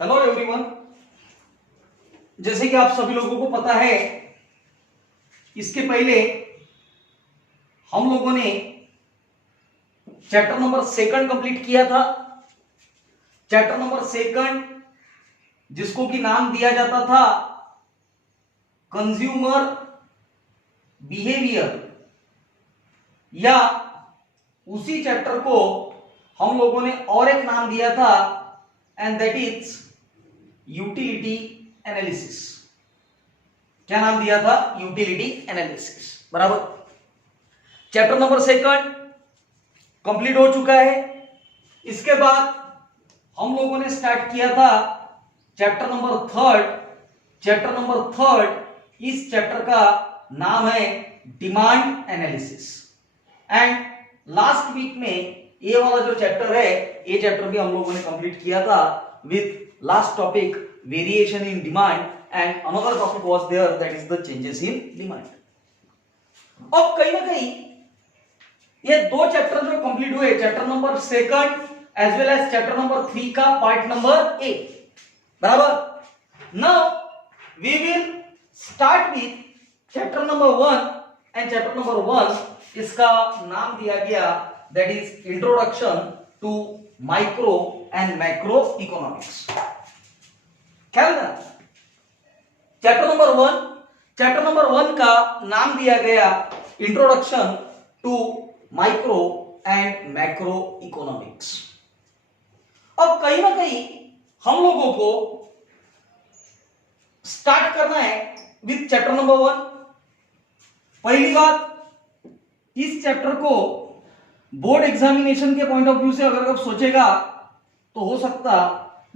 Hello everyone. जैसे कि आप सभी लोगों को पता है, इसके पहले हम लोगों ने चैप्टर नंबर सेकंड कंप्लीट किया था। चैप्टर नंबर सेकंड जिसको कि नाम दिया जाता था कंज्यूमर बिहेवियर, या उसी चैप्टर को हम लोगों ने और एक नाम दिया था and that is utility analysis. क्या नाम दिया था? Utility analysis. बराबर। चैप्टर नंबर सेकंड कंप्लीट हो चुका है। इसके बाद हम लोगों ने स्टार्ट किया था chapter number third. Chapter number third, इस चैप्टर का नाम है demand analysis. And last week में ये वाला जो चैप्टर है, ये चैप्टर भी हम लोगों ने कंप्लीट किया था with last topic variation in demand, and another topic was there that is the changes in demand. अब कहीं ना कहीं ये दो चैप्टर जो कंप्लीट हुए, chapter number second as well as chapter number 3 का पार्ट नंबर ए। बराबर। Now we will start with chapter number 1 and chapter number 1 इसका नाम दिया गया that is introduction to micro and macro economics. ख्याल ना, चैप्टर नंबर 1 का नाम दिया गया introduction to micro and macro economics. अब कहीं ना कहीं हम लोगों को स्टार्ट करना है विथ चैप्टर नंबर 1। पहली बात, इस चैप्टर को बोर्ड एग्जामिनेशन के पॉइंट ऑफ व्यू से अगर आप सोचेगा तो हो सकता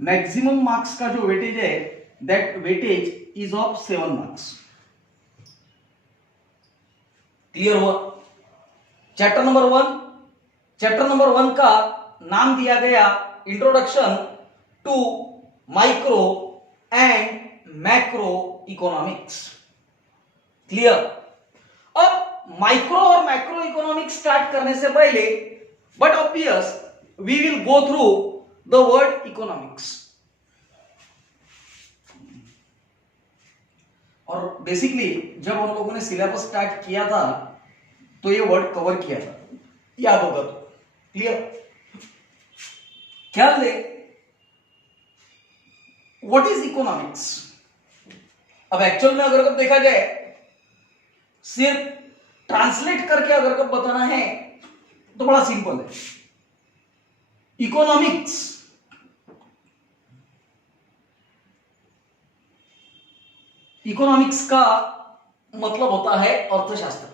मैक्सिमम मार्क्स का जो वेटेज है that weightage is of 7 marks. Clear हुआ? चैप्टर नंबर 1 का नाम दिया गया introduction to micro and macro economics. Clear? अब माइक्रो और मैक्रो इकोनॉमिक्स स्टार्ट करने से पहले, but obvious we will go through the word economics. और बेसिकली जब हम लोगों ने सिलेबस स्टार्ट किया था तो ये वर्ड कवर किया था, याद होगा तो। क्लियर? ख्याल दे, व्हाट इज इकोनॉमिक्स? अब एक्चुअल में अगर देखा जाए, सिर्फ ट्रांसलेट करके अगर कब बताना है तो बड़ा सिंपल है। इकोनॉमिक्स इकोनॉमिक्स का मतलब होता है अर्थशास्त्र।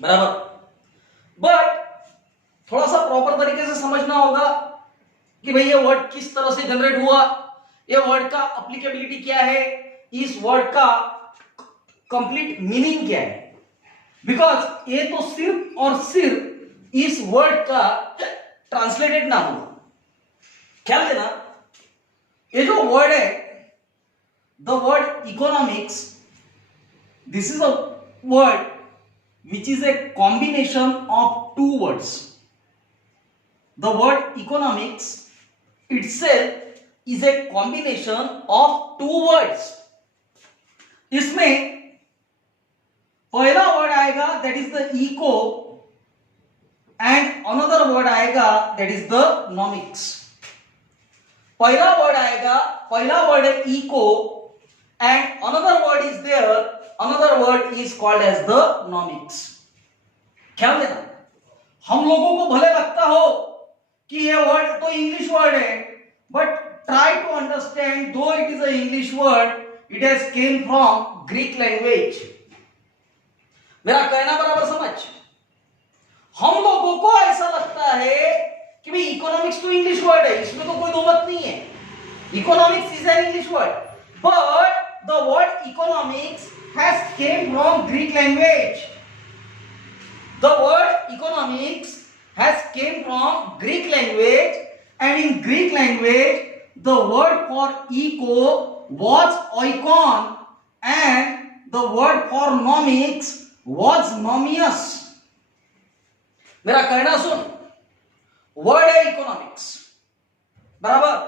बराबर। बट थोड़ा सा प्रॉपर तरीके से समझना होगा कि भाई ये वर्ड किस तरह से जनरेट हुआ, ये वर्ड का एप्लीकेबिलिटी क्या है, इस वर्ड का कंप्लीट मीनिंग क्या है। बिकॉज ये तो सिर्फ और सिर्फ इस वर्ड का ट्रांसलेटेड नाम हुआ। ख्याल देना, ये जो वर्ड है the word economics, this is a word which is a combination of two words. The word economics itself is a combination of two words. इसमें पहला वर्ड आएगा that is the eco and another word आएगा that is the nomics. पहला word है eco and another word is there, another word is called as the nomics. ख्याल देना, हम लोगों को भले लगता हो कि ये वर्ड तो इंग्लिश वर्ड है, बट ट्राई टू अंडरस्टैंड, दो it is a English word, it has came from Greek language. मेरा कहना बराबर समझ? हम लोगों को ऐसा लगता है कि भाई इकोनॉमिक्स तो इंग्लिश वर्ड है, इसमें तो कोई दो मत नहीं है, economics is an English word, but the word economics has came from Greek language. The word economics has came from Greek language, and in Greek language the word for eco was oikon and the word for nomics was nomius. मेरा कहना सुन, word है economics, बराबर।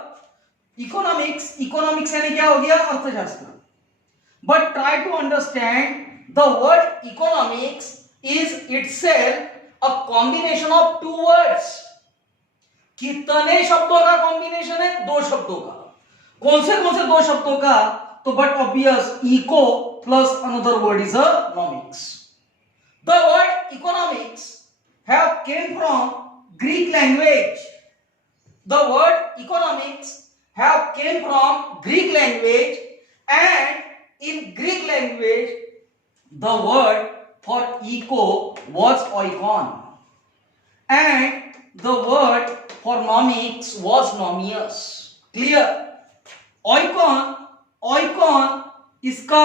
Economics यानी क्या हो गया? अर्थशास्त्र. But try to understand the word economics is itself a combination of two words. कितने शब्दों का कॉम्बिनेशन है? दो शब्दों का. कौन से दो शब्दों का? तो but obvious, eco plus another word is nomics. The word economics have came from Greek language. The word economics have came from Greek language, and in Greek language the word for eco was oikon, and the word for nomics was nomius. Clear? oikon इसका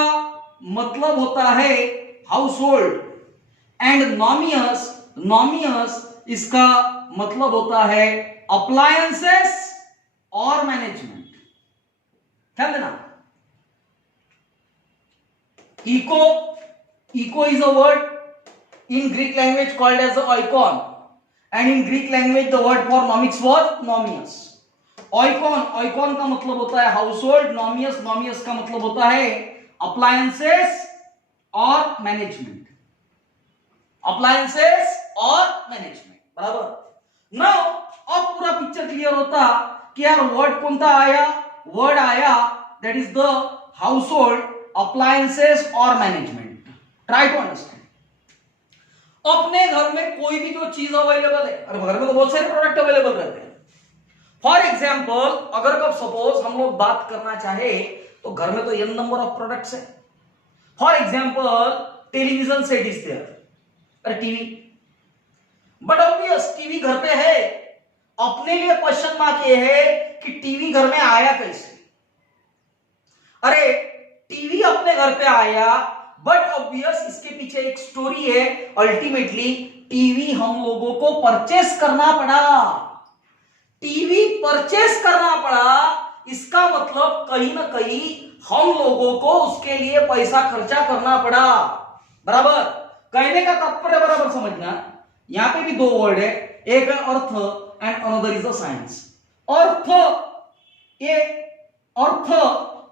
मतलब होता है household, and नॉमियस इसका मतलब होता है appliances और management. क्या देना? Eco is a word in Greek language called as the oikon, and in Greek language the word for nomics was nomius. oikon का मतलब होता है हाउसहोल्ड, नॉमियस का मतलब होता है अप्लायंसेस और मैनेजमेंट. बराबर. नाउ अब पूरा पिक्चर क्लियर होता कि यार वर्ड कौन सा आया? वर्ड आया that is the household, appliances और मैनेजमेंट. Try to understand. अपने घर में कोई भी जो चीज अवेलेबल है, और घर में तो बहुत सारे प्रोडक्ट अवेलेबल रहते हैं. फॉर एग्जाम्पल, अगर कब सपोज हम लोग बात करना चाहे तो घर में तो n नंबर ऑफ प्रोडक्ट्स है. For example, television set is there, अरे टीवी. बट ऑब्वियस टीवी घर पे है. अपने लिए क्वेश्चन मार्क ये है कि टीवी घर में आया कैसे? अरे टीवी अपने घर पे आया, बट ऑब्वियस इसके पीछे एक स्टोरी है. अल्टीमेटली टीवी हम लोगों को परचेस करना पड़ा. इसका मतलब कहीं ना कहीं हम लोगों को उसके लिए पैसा खर्चा करना पड़ा. बराबर. कहने का तात्पर्य बराबर समझना. यहां पे भी दो वर्ड है, एक है अर्थ and another is the science. अर्थ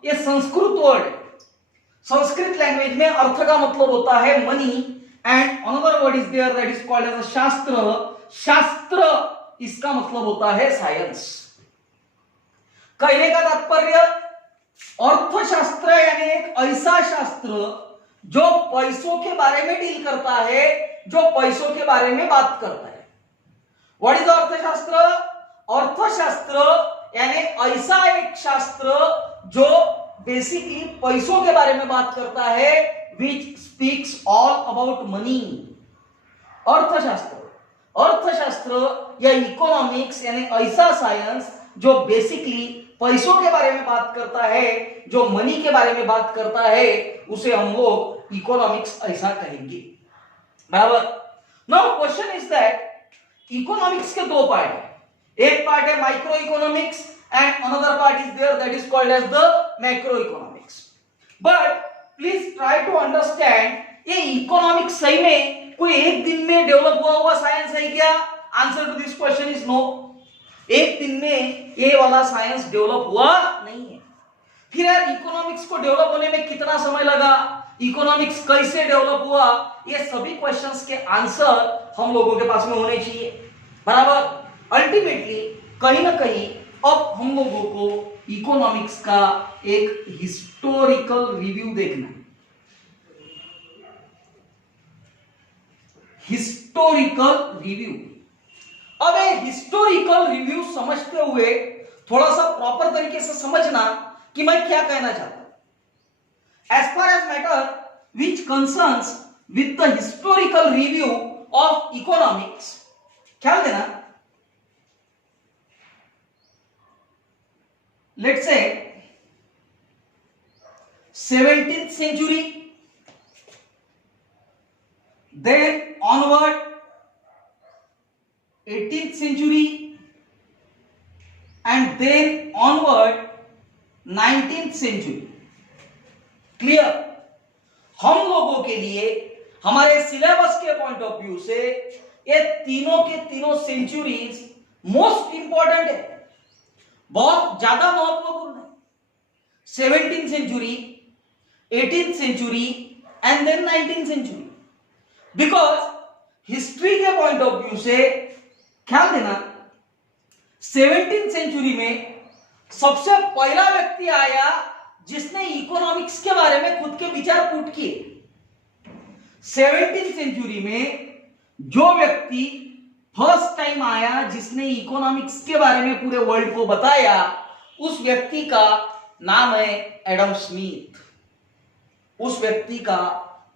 ये संस्कृत वर्ड है. संस्कृत लैंग्वेज में अर्थ का मतलब होता है money, and another word is there that is called as a shastra. इसका मतलब होता है साइंस. कहने का तात्पर्य, अर्थशास्त्र यानी एक ऐसा शास्त्र जो पैसों के बारे में डील करता है, जो पैसों के बारे में बात करता है. व्हाट इज अर्थशास्त्र? अर्थशास्त्र यानी ऐसा एक शास्त्र जो बेसिकली पैसों के बारे में बात करता है, विच स्पीक्स ऑल अबाउट मनी. अर्थशास्त्र या इकोनॉमिक्स यानी ऐसा साइंस जो बेसिकली पैसों के बारे में बात करता है, जो मनी के बारे में बात करता है, उसे हम लोग इकोनॉमिक्स ऐसा कहेंगे. बराबर. Now question is that economics के दो पार्ट है. एक पार्ट है micro economics, and another part is there that is called as the macroeconomics. But please try to understand, ये इकोनॉमिक्स सही में कोई एक दिन में डेवलप हुआ साइंस है क्या? Answer to this question is no. एक दिन में ये वाला साइंस डेवलप हुआ नहीं है. फिर यार इकोनॉमिक्स को डेवलप होने में कितना समय लगा, इकोनॉमिक्स कैसे डेवलप हुआ, ये सभी क्वेश्चंस के आंसर हम लोगों के पास में होने चाहिए. बराबर. अल्टीमेटली कहीं ना कहीं अब हम लोगों को इकोनॉमिक्स का एक हिस्टोरिकल रिव्यू देखना है. Historical review. अब ये हिस्टोरिकल रिव्यू समझते हुए थोड़ा सा प्रॉपर तरीके से समझना कि मैं क्या कहना चाहता हूं. As far as matter which concerns with the historical review of economics, ख्याल देना. Let's say 17th century, then onward 18th century, and then onward 19th century. Clear? हम लोगों के लिए हमारे सिलेबस के पॉइंट ऑफ व्यू से ये तीनों के तीनों सेंचुरीज मोस्ट इंपॉर्टेंट है. बहुत ज्यादा महत्वपूर्ण है। 17th century, 18th century and then 19th century, because history के पॉइंट ऑफ व्यू से ख्याल देना, 17th सेंचुरी में सबसे पहला व्यक्ति आया जिसने इकोनॉमिक्स के बारे में खुद के विचार पुट किए। 17th सेंचुरी में जो व्यक्ति फर्स्ट टाइम आया जिसने इकोनॉमिक्स के बारे में पूरे वर्ल्ड को बताया, उस व्यक्ति का नाम है एडम स्मिथ। उस व्यक्ति का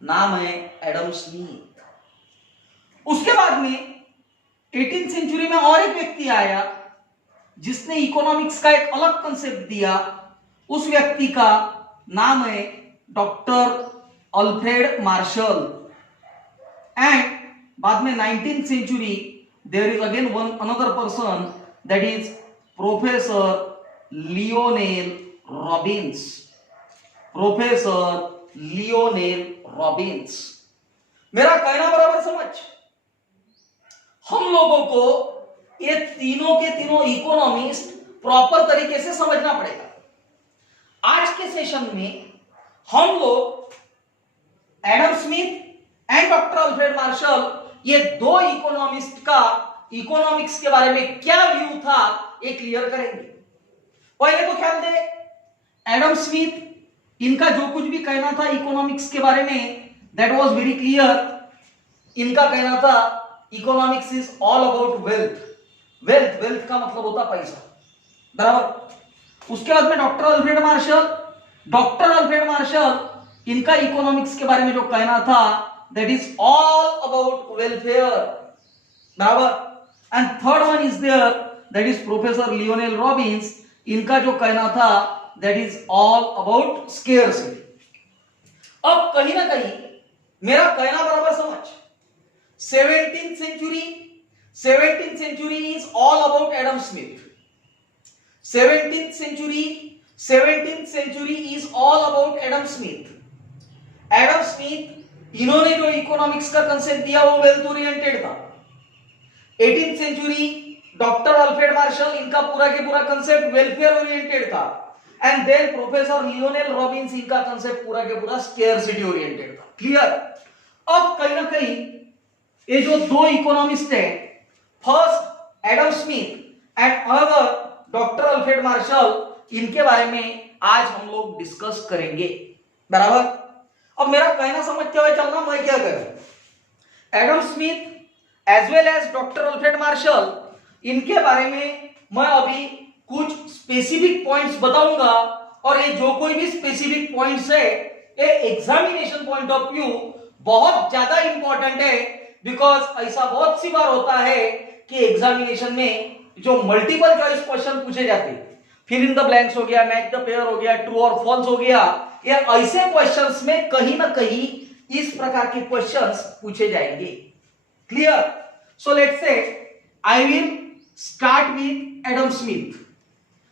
नाम है एडम स्मिथ। उसके बाद में 18th सेंचुरी में और एक व्यक्ति आया जिसने इकोनॉमिक्स का एक अलग कंसेप्ट दिया। उस व्यक्ति का नाम है डॉक्टर अल्फ्रेड मार्शल। एंड बाद में 19th century there is again one another person, that is professor Lionel Robbins. Professor Lionel Robbins. मेरा कहना बराबर समझ? हम लोगों को ये तीनों के तीनों इकोनॉमिस्ट प्रॉपर तरीके से समझना पड़ेगा। आज के सेशन में हम लोग Adam Smith and doctor Alfred martial, ये दो इकोनॉमिस्ट का इकोनॉमिक्स के बारे में क्या व्यू था ये क्लियर करेंगे। पहले तो ख्याल दे, एडम स्मिथ, इनका जो कुछ भी कहना था इकोनॉमिक्स के बारे में, दैट वाज वेरी क्लियर। इनका कहना था economics is all about wealth. Wealth का मतलब होता पैसा, बराबर। उसके बाद में डॉक्टर अल्फ्रेड मार्शल, इनका इकोनॉमिक्स के बारे में जो कहना था, that is all about welfare, बराबर। And third one is there, that is professor Lionel Robbins. इनका जो कहना था, that is all about scarcity. अब कहीं ना कहीं मेरा कहना बराबर समझ। 17th century is all about Adam Smith. 17th century is all about Adam Smith. Adam Smith, इन्होंने जो इकोनॉमिक्स का कंसेप्ट दिया वो वेल्थ ओरिएंटेड था। 18th century doctor Alfred Marshall, इनका पूरा के पूरा कंसेप्ट वेलफेयर ओरिएंटेड था। And then professor Lionel Robbins, इनका कंसेप्ट पूरा के पूरा स्केर्सिटी ओरिएंटेड था। क्लियर? अब कहीं ना कहीं ये जो दो इकोनॉमिस्ट है, first Adam Smith and another doctor Alfred Marshall, इनके बारे में आज हम लोग डिस्कस करेंगे, बराबर। अब मेरा कहना समझते हुए चलना, मैं क्या करूं, Adam Smith as well as doctor Alfred Marshall, इनके बारे में मैं अभी कुछ स्पेसिफिक पॉइंट्स बताऊंगा। और ये जो कोई भी स्पेसिफिक पॉइंट्स है, ये एग्जामिनेशन पॉइंट ऑफ व्यू बहुत ज्यादा इंपॉर्टेंट है। बिकॉज ऐसा बहुत सी बार होता है कि एग्जामिनेशन में जो मल्टीपल चॉइस क्वेश्चन पूछे जाते हैं, फिर इन द ब्लैंक्स हो गया, मैच द पेयर हो गया, ट्रू और फॉल्स हो गया, ये ऐसे क्वेश्चंस में कहीं ना कहीं इस प्रकार के क्वेश्चंस पूछे जाएंगे। Clear? So let's say I will start with Adam Smith.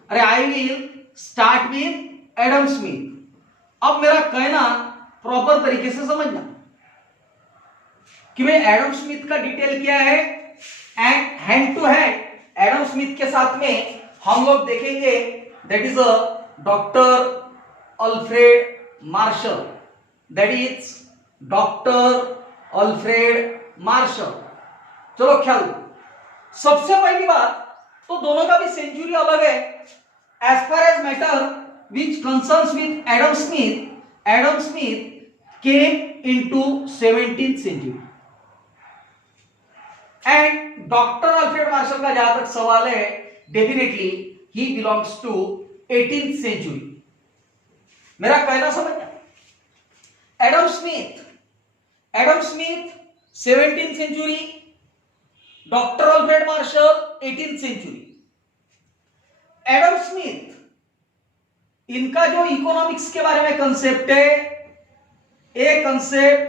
अरे I will start with Adam Smith. अब मेरा कहना प्रॉपर तरीके से समझना कि भाई एडम स्मिथ का डिटेल क्या है, and hand to hand Adam Smith के साथ में हम लोग देखेंगे, that is a doctor Alfred Marshall. That is doctor Alfred Marshall. चलो ख्याल, सबसे पहली बात तो दोनों का भी सेंचुरी अलग है। As far as matter which concerns with Adam Smith came into 17th century and doctor Alfred Marshall का जहां तक सवाल है, डेफिनेटली ही बिलोंग्स टू 18th सेंचुरी। मेरा कहना समझना, Adam Smith 17th century, doctor Alfred Marshall 18th century. Adam Smith, इनका जो इकोनॉमिक्स के बारे में कंसेप्ट है, एक कंसेप्ट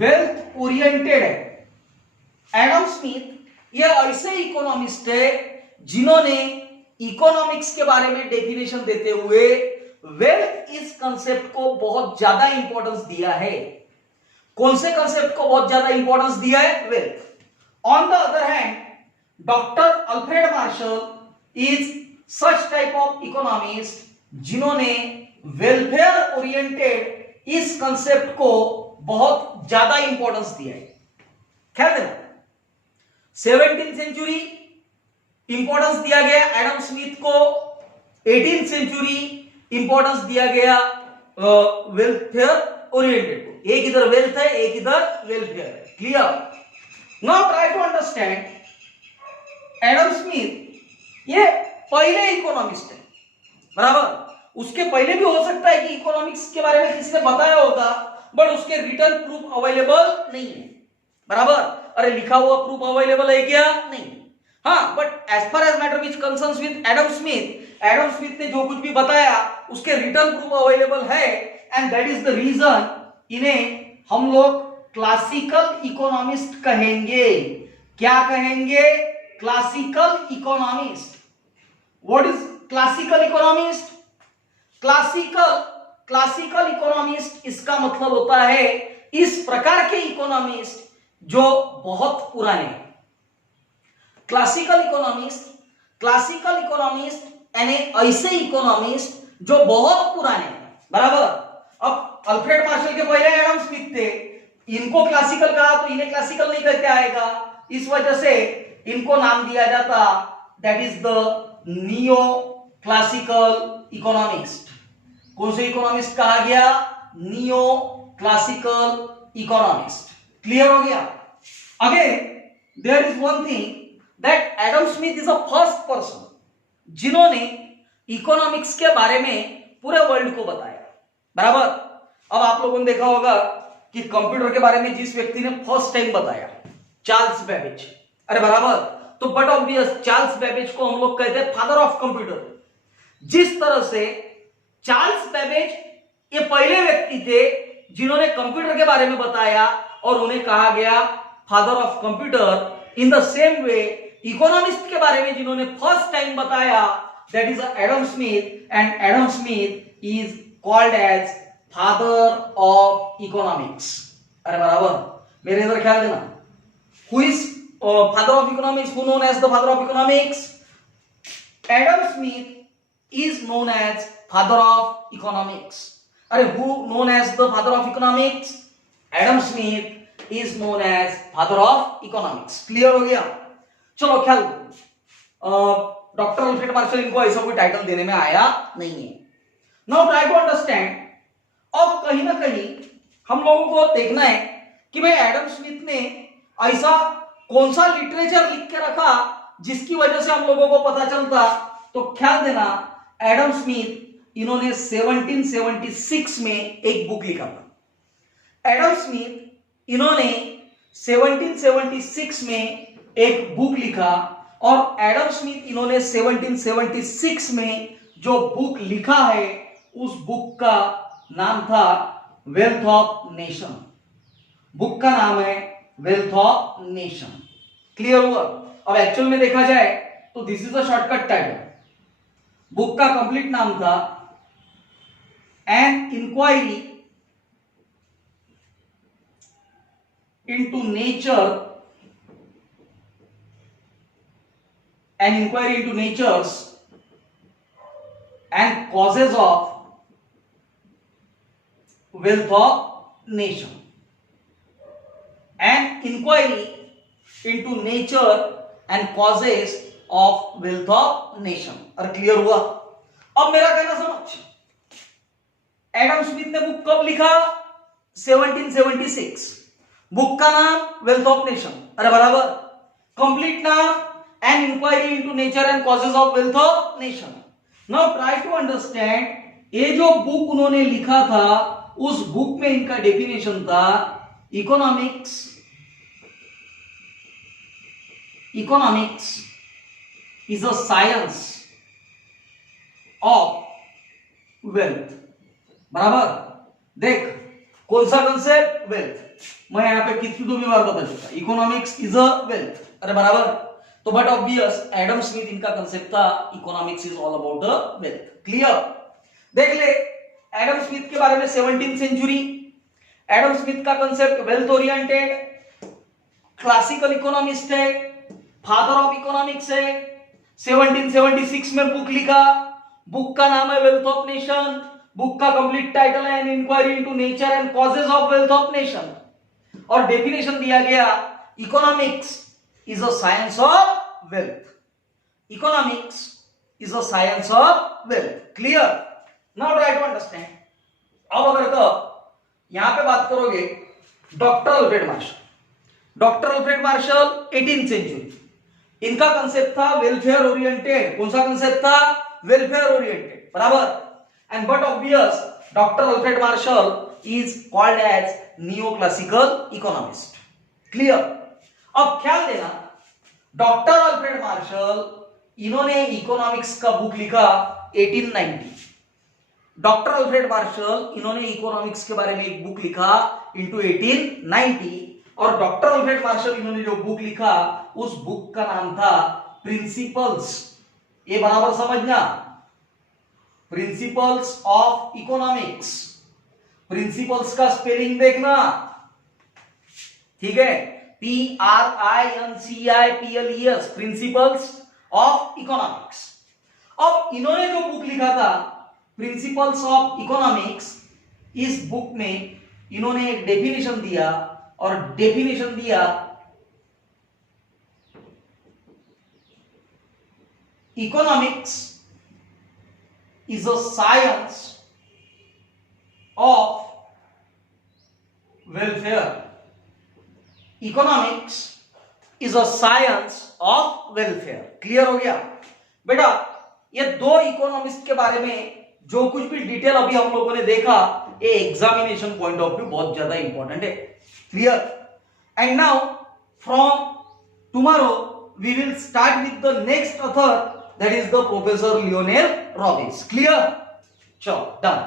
वेल्थ ओरिएंटेड है। एडम स्मिथ ये ऐसे इकोनॉमिस्ट है जिन्होंने इकोनॉमिक्स के बारे में डेफिनेशन देते हुए वेल्थ इस कंसेप्ट को बहुत ज्यादा इंपॉर्टेंस दिया है। कौन से कंसेप्ट को बहुत ज्यादा इंपॉर्टेंस दिया है? Wealth. On the other hand doctor Alfred Marshall is such type of economist जिन्होंने वेलफेयर ओरिएंटेड इस कंसेप्ट को बहुत ज्यादा इंपॉर्टेंस दिया है। ख्याल देना, 17th सेंचुरी इंपॉर्टेंस दिया गया एडम स्मिथ को, 18th सेंचुरी इंपॉर्टेंस दिया गया वेलफेयर ओरिएंटेड को। एक इधर वेल्थ है, एक इधर वेलफेयर है। Clear? Now try to understand, Adam Smith ये पहले इकोनॉमिस्ट है, बराबर। उसके पहले भी हो सकता है कि इकोनॉमिक्स के बारे में किसी ने बताया होगा, बट उसके रिटर्न प्रूफ अवेलेबल नहीं है, बराबर। अरे लिखा हुआ प्रूफ अवेलेबल है क्या? नहीं। हाँ, but as far as matter which concerns with Adam Smith ने जो कुछ भी बताया उसके रिटर्न प्रूफ अवेलेबल है, and that is the reason इन्हें हम लोग क्लासिकल इकोनॉमिस्ट कहेंगे। क्या कहेंगे? Classical economist. What is classical economist? Classical economist इसका मतलब होता है इस प्रकार के इकोनॉमिस्ट जो बहुत पुराने। क्लासिकल इकोनॉमिस्ट यानी ऐसे इकोनॉमिस्ट जो बहुत पुराने, बराबर। अब अल्फ्रेड मार्शल के पहले एडम स्मिथ थे, इनको क्लासिकल कहा तो इन्हें क्लासिकल नहीं कहते आएगा, इस वजह से इनको नाम दिया जाता that is the neo classical economist. कौन से इकोनॉमिस्ट कहा गया? Neo classical economist. क्लियर हो गया? Again there is one thing that Adam Smith is a first person जिन्होंने इकोनॉमिक्स के बारे में पूरे वर्ल्ड को बताया, बराबर। अब आप लोगों ने देखा होगा कि कंप्यूटर के बारे में जिस व्यक्ति ने फर्स्ट टाइम बताया, चार्ल्स बेबेज। अरे बराबर, तो बट ऑब्वियस चार्ल्स बेबेज को हम लोग कहते हैं फादर ऑफ कंप्यूटर। जिस तरह से चार्ल्स बेबेज ये पहले व्यक्ति थे जिन्होंने कंप्यूटर के बारे में बताया और उन्हें कहा गया father of computer, in the same way economist के बारे में जिन्होंने फर्स्ट टाइम बताया that is Adam Smith, and Adam Smith is called as father of economics. अरे बराबर, मेरे इधर ख्याल देना, who is father of economics, who known as the father of economics? Adam Smith is known as father of economics. अरे who known as the father of economics? Adam Smith is known as father of economics. Clear हो गया? चलो ख्याल, doctor Alfred martial इनको ऐसा कोई title देने में आया नहीं है। नाउ ट्राई टू अंडरस्टैंड, अब कहीं ना कहीं हम लोगों को देखना है कि भाई एडम स्मिथ ने ऐसा कौन सा लिटरेचर लिख के रखा जिसकी वजह से हम लोगों को पता चलता। तो ख्याल देना, एडम स्मिथ इन्होंने 1776 में एक बुक लिखा था। एडम स्मिथ इन्होंने 1776 में एक बुक लिखा, और एडम स्मिथ इन्होंने 1776 में जो बुक लिखा है उस बुक का नाम था वेल्थ ऑफ नेशन। बुक का नाम है वेल्थ ऑफ नेशन। क्लियर हुआ? अब एक्चुअल में देखा जाए तो this is a shortcut title. Book का कंप्लीट नाम था an inquiry into nature, an inquiry into natures and causes of wealth of nation, an inquiry into nature and causes of wealth of nation. और clear हुआ? अब मेरा कहना समझ, Adam Smith ने बुक कब लिखा? 1776। बुक का नाम वेल्थ ऑफ नेशन। अरे बराबर, कंप्लीट नाम an inquiry into nature and causes of wealth of nation. Now try to understand, ये जो बुक उन्होंने लिखा था उस बुक में इनका डेफिनेशन था economics is a science of wealth। बराबर, देख कौन सा कंसेप्ट? वेल्थ। मैं यहां पे कितनी भी बार बता चुका, इकोनॉमिक्स इज अ वेल्थ। अरे बराबर, तो बट ऑब्वियस एडम स्मिथ इनका कंसेप्ट था economics is all about the wealth. Clear? देख ले, एडम स्मिथ के बारे में 17th सेंचुरी, एडम स्मिथ का concept wealth oriented, classical economist है, फादर ऑफ इकोनॉमिक्स है। 1776 में बुक लिखा, बुक का नाम है वेल्थ ऑफ नेशन, बुक का कंप्लीट टाइटल है an inquiry into nature and causes of wealth of nation, और डेफिनेशन दिया गया economics is a science of wealth, economics is a science of wealth. Clear? Now try to understand. अब अगर तो यहां पे बात करोगे doctor Alfred Marshall, doctor Alfred Marshall 18th century, इनका कंसेप्ट था वेलफेयर ओरिएंटेड। कौन सा कंसेप्ट था? वेलफेयर ओरिएंटेड, बराबर। And but obvious doctor Alfred Marshall is called as neoclassical economist. Clear? अब ख्याल देना, डॉक्टर अल्फ्रेड मार्शल इन्होंने इकोनॉमिक्स का बुक लिखा 1890। डॉक्टर अल्फ्रेड मार्शल इन्होंने इकोनॉमिक्स के बारे में एक बुक लिखा इंटू 1890, और डॉक्टर अल्फ्रेड मार्शल इन्होंने जो बुक लिखा उस बुक का नाम था प्रिंसिपल्स। ये बराबर समझना, प्रिंसिपल्स ऑफ इकोनॉमिक्स। प्रिंसिपल्स का स्पेलिंग देखना, ठीक है? PRINCIPLES, principles of economics. अब इन्होंने जो बुक लिखा था प्रिंसिपल्स ऑफ इकोनॉमिक्स, इस बुक में इन्होंने एक डेफिनेशन दिया, और डेफिनेशन दिया economics is a science of welfare. Economics is a science of welfare. Clear हो गया बेटा? ये दो इकोनॉमिस्ट के बारे में जो कुछ भी डिटेल अभी हम लोगों ने देखा, ये एग्जामिनेशन पॉइंट ऑफ व्यू बहुत ज्यादा इंपॉर्टेंट है। Clear? And now from tomorrow we will start with the next author, that is the professor Lionel Robbins. Clear? चलो डन।